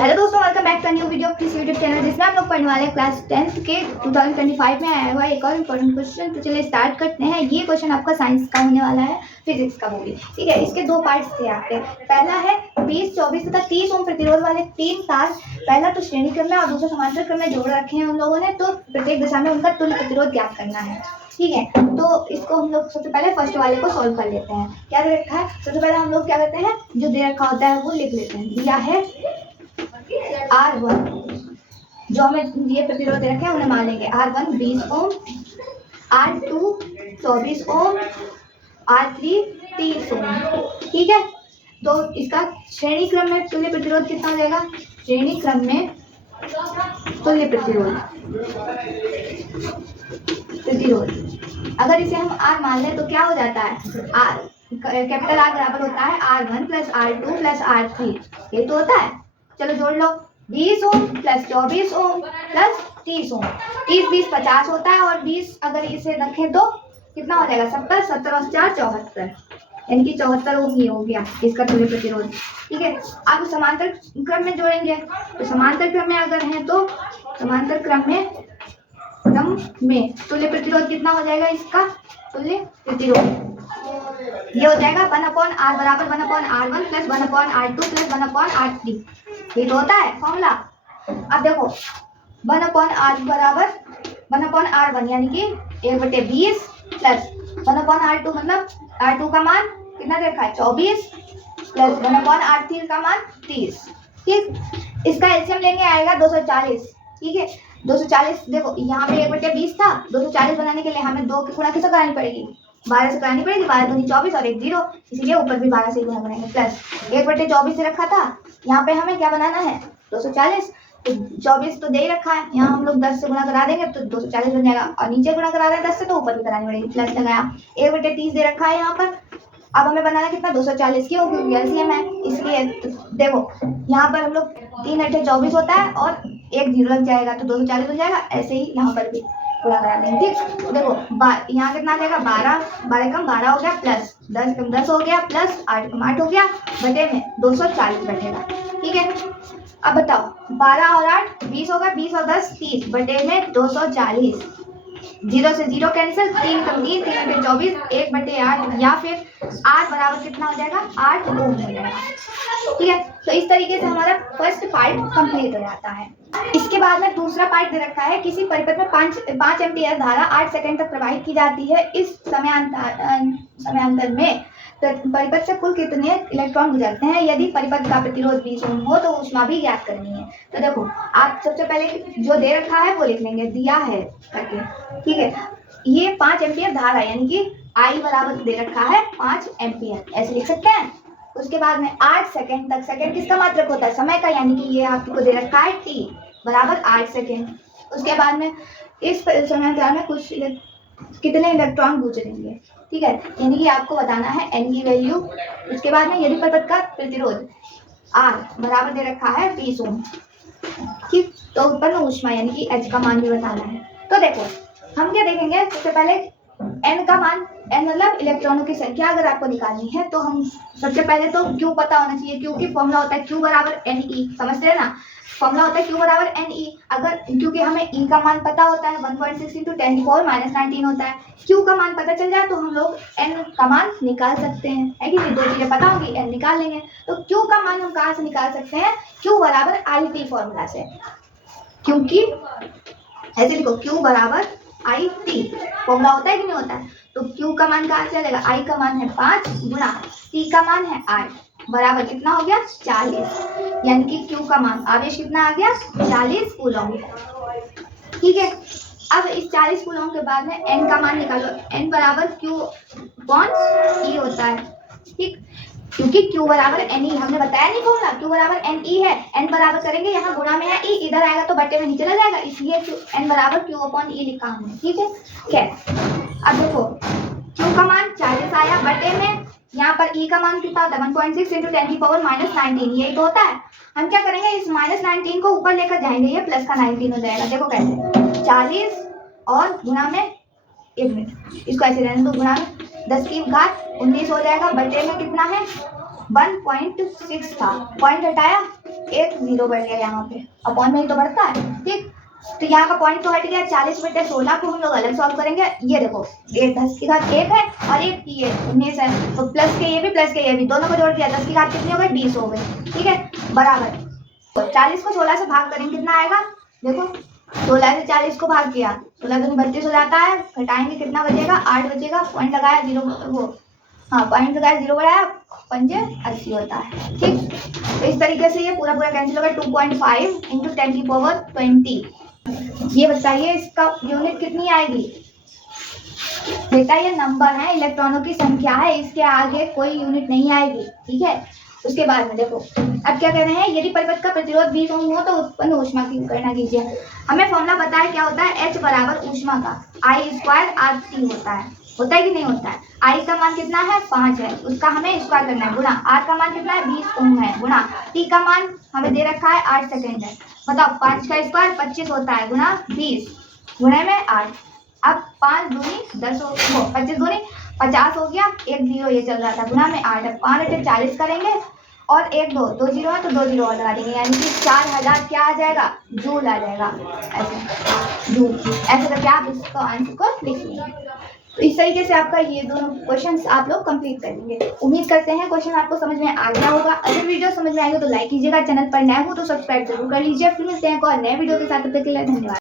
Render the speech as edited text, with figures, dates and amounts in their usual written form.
तो हेलो दोस्तों, welcome back to new video of this YouTube channel, जिसमें हम लोग पढ़ने वाले हैं क्लास 10th के 2025 में आया हुआ एक और इम्पोर्टेंट क्वेश्चन। तो चलिए स्टार्ट करते हैं। ये क्वेश्चन आपका साइंस का होने वाला है, फिजिक्स का होगी, ठीक है। इसके दो पार्ट्स थे आपके। पहला है 20, 24 तथा 30 ओम प्रतिरोध वाले 3 तार, पहला तो श्रेणी क्रम में और दूसरा समांतर क्रम में जोड़ रखे हैं हम लोगों ने। तो प्रत्येक दिशा में उनका तुल्य प्रतिरोध ज्ञात करना है, ठीक है। तो इसको हम लोग सबसे पहले फर्स्ट वाले को सॉल्व कर लेते हैं। क्या दे रखा है, सबसे पहले हम लोग क्या करते हैं, जो दे रखा होता है वो लिख लेते हैं। दिया है R1, जो हमें ये प्रतिरोध दे रखे हैं उन्हें मान लेंगे। R1 20 ओम, R2 24 ओम, R3 30 ओम, ठीक है। तो इसका श्रेणी क्रम में तुल्य प्रतिरोध कितना हो जाएगा, श्रेणी क्रम में तुल्य प्रतिरोध अगर इसे हम R मान लें तो क्या हो जाता है, कैपिटल R बराबर होता है R1 plus R2 plus R3, ये तो होता है। चलो जोड़ लो, 20 ओम प्लस 24 ओम प्लस 30 ओम, 30 20 50 होता है, और 20 अगर इसे रखें तो कितना हो जाएगा, 70, 70 और 4 74, यानी कि 74 ओम ही हो गया इसका तुल्य प्रतिरोध, ठीक है। अब समांतर क्रम में जोड़ेंगे, तो समांतर क्रम में अगर है तो समांतर क्रम में तुल्य प्रतिरोध कितना हो जाएगा, इसका तुल्य प्रतिरोध ये हो जाएगा 1/R बराबर 1/R1 plus 1/R2 plus 1/R3, ये तो होता है फॉर्मूला। अब देखो 1/R बराबर 1/R1 यानी कि 1/20 प्लस 1/R2 मतलब R2 का मान कितना रखा है 24 प्लस 1/R3 का मान 30, ठीक। इसका एलसीएम लेंगे आएगा 240, ठीक है। 240 देखो यहाँ पे 1/20 था, 240 बनाने के लिए हमें 2 की गुणा किससे करानी पड़ेगी, 12 से करानी पड़ेगी। 12 दूनी 24 और 1 0, इसीलिए ऊपर भी 12 से गुणा बनाएंगे। प्लस 1/24 से रखा था, यहाँ पे हमें क्या बनाना है 240, तो 24 तो दे ही रखा है, यहाँ हम लोग 10 से गुणा करा देंगे तो 240 बन जाएगा, और नीचे गुणा करा रहे हैं 10 से तो ऊपर भी करानी पड़ेगी। प्लस लगाया 1/30 दे रखा है यहाँ पर। अब हमें बनाना कितना 240 की होगी, एलसीएम है, इसलिए तो देखो यहाँ पर हम लोग 3 8 24 होता है और 1 0 लग जाएगा तो 240 हो जाएगा। ऐसे ही यहाँ पर भी पूरा करा देंगे, ठीक। तो देखो यहाँ कितना आ जाएगा 12, 12 कम 12 हो गया, प्लस 10 कम 10 हो गया, प्लस 8 कम 8 हो गया, बटे में 240 बैठेगा, ठीक है। अब बताओ 12 और 8 20 होगा, 20 और 10 30, बटे में 240, 0 से 0 कैंसिल, 3 कम 3, 3 24, 1/8, या फिर 8 बराबर कितना हो जाएगा 8 ओम हो जाएगा, ठीक है। तो इस तरीके से हमारा फर्स्ट पार्ट कंप्लीट हो जाता है। इसके बाद में दूसरा पार्ट दे रखा है, किसी परिपथ में 5 एम्पीयर धारा 8 सेकंड तक प्रवाहित की जाती है। इस समयांतर में परिपथ से कुल कितने इलेक्ट्रॉन गुजरते हैं। यदि परिपथ का प्रतिरोध 20 ओम हो तो ऊष्मा भी ज्ञात करनी है। तो देखो आप सबसे पहले जो दे रखा है वो लिख लेंगे, दिया है करके, ठीक है। ये 5 एम्पीयर धारा यानी कि I बराबर दे रखा है 5 एम्पीयर, ऐसे लिख सकते हैं। उसके बाद में 8 सेकंड तक, सेकंड किसका मात्रक होता है, समय का, यानी कि ये आपको दे रखा है T बराबर 8 सेकंड। उसके बाद में इस समयांतर में कुछ कितने इलेक्ट्रॉन गुजरेंगे, ठीक है, यानी कि आपको बताना है n की वैल्यू। उसके बाद में यदि परिपथ का प्रतिरोध R बराबर दे रखा है 20 ओम, ठीक, तो उत्पन्न ऊष्मा यानी कि H का मान भी बताना है। तो देखो हम क्या देखेंगे, सबसे पहले n का मान, n मतलब इलेक्ट्रॉनों की संख्या अगर आपको निकालनी है तो हम सबसे पहले तो Q पता होना चाहिए, क्योंकि फॉर्मूला होता है Q बराबर Ne, समझते हैं ना, फॉर्मूला होता है Q बराबर Ne। अगर क्योंकि हमें E का मान पता होता है 1.6 × 10⁻⁻19 होता है, Q का मान पता चल जाए तो हम लोग N का मान निकाल सकते हैं, है कि नहीं, दो चीजें पता होगी, N निकाल लेंगे। तो Q का मान हम कहाँ से निकाल सकते हैं, Q बराबर IT फॉर्मूला से, क्योंकि ऐसे लिखो Q बराबर IT फॉर्मूला होता है कि नहीं होता है। तो Q का मान कहाँ से आ जाएगा, I का मान है 5 गुणा T का मान है 8 बराबर कितना हो गया 40, यानी कि Q का मान आवेश कितना आ गया 40 कूलम, ठीक है। अब इस 40 कूलम के बाद में N का मान निकालो, N बराबर Q/E होता है, ठीक, क्योंकि Q बराबर Ne, हमने बताया नहीं फॉर्मूला, Q बराबर Ne है, N बराबर करेंगे यहाँ गुणा में है E, इधर आएगा तो बटे में नीचे चला जाएगा, इसलिए N बराबर Q/E लिखा हमने, ठीक है। अब देखो Q का मान 40 आया, बटे में यहाँ पर E का मान कितना होता है 1.6 × 10⁻⁻19, यही तो होता है। हम क्या करेंगे, इस -19 को ऊपर लेकर जाएंगे, ये प्लस का 19 हो जाएगा। देखो कैसे, 40 और गुणा में 1 मिनट, इसको ऐसे रहने दो, गुणा में 10 की घात 19 हो जाएगा, बटे में कितना है 1.6 था, पॉइंट हटाया, एक जीरो बढ़ गया यहाँ पे, अपॉन में ही तो बढ़ता है, ठीक। तो यहाँ का पॉइंट तो हट गया, 40/16 को हम लोग अलग सॉल्व करेंगे। ये देखो, ये 10 की घात 1 है और एक ये 19 है, तो प्लस के ये भी प्लस के ये भी, दोनों को जोड़ दिया, 10 की घात कितनी हो गई, 20 हो गई, ठीक है, बराबर। तो 40 को 16 से भाग करेंगे, कितना आएगा, देखो 16 से 40 को भाग किया, 16 दूनी 32 हो जाता है, घटाएंगे कितना बचेगा, 8 बचेगा, पॉइंट लगाया, जीरो, वो हाँ पॉइंट लगाया, जीरो बढ़ाया, 5 80 होता है, ठीक। तो इस तरीके से ये पूरा पूरा कैंसिल होगा, 2.5 × 10⁻20। ये बताइए इसका यूनिट कितनी आएगी बेटा, ये नंबर है, इलेक्ट्रॉनों की संख्या है, इसके आगे कोई यूनिट नहीं आएगी, ठीक है। उसके बाद में देखो, अब क्या कह रहे हैं, यदि परिपथ का प्रतिरोध 20 ओम हो तो उत्पन्न ऊष्मा की गणना कीजिए। हमें फॉर्मूला पता है क्या होता है, H बराबर ऊष्मा का I² RT होता है कि नहीं होता है। I का मान कितना है, 5 है, उसका हमें स्क्वायर करना है, गुणा R का मान कितना है, 20 ओम है, गुणा T का मान हमें दे रखा है 8 सेकेंड है। बताओ 5 का स्क्वायर 25 होता है, गुणा 20 गुणे में 8। अब 5 दूनी 10 हो, 25 दूनी 50 हो गया, एक जीरो ये चल रहा था, गुणा में 8। अब 5 × 40 करेंगे और 1 2 जीरो है तो 2 जीरो और लगा देंगे, यानी कि 4000 क्या आ जाएगा, जूल आ जाएगा, ऐसे जूल। ऐसे करके आप इसका आंसर को लिख लेंगे। तो इस तरीके से आपका ये दोनों क्वेश्चंस आप लोग कंप्लीट करेंगे। उम्मीद करते हैं क्वेश्चन आपको समझ में आ गया होगा। अगर वीडियो समझ में आएगा तो लाइक कीजिएगा, चैनल पर नए हो तो सब्सक्राइब जरूर कर लीजिए। फिर मिलते हैं एक और नए वीडियो के साथ, तब तक के लिए धन्यवाद।